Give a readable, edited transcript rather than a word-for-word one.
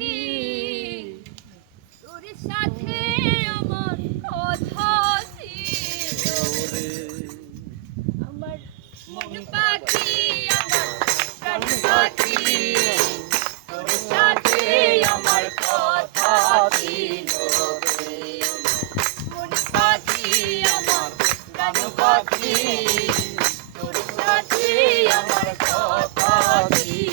পাখি তোর সাথে আমার কথা ছিল আমার মন পাখি আমার প্রাণ পাখি তোর সাথে আমার কথা ছিল মন পাখি আমার প্রাণ পাখি তোর সাথে আমার কথা ছিল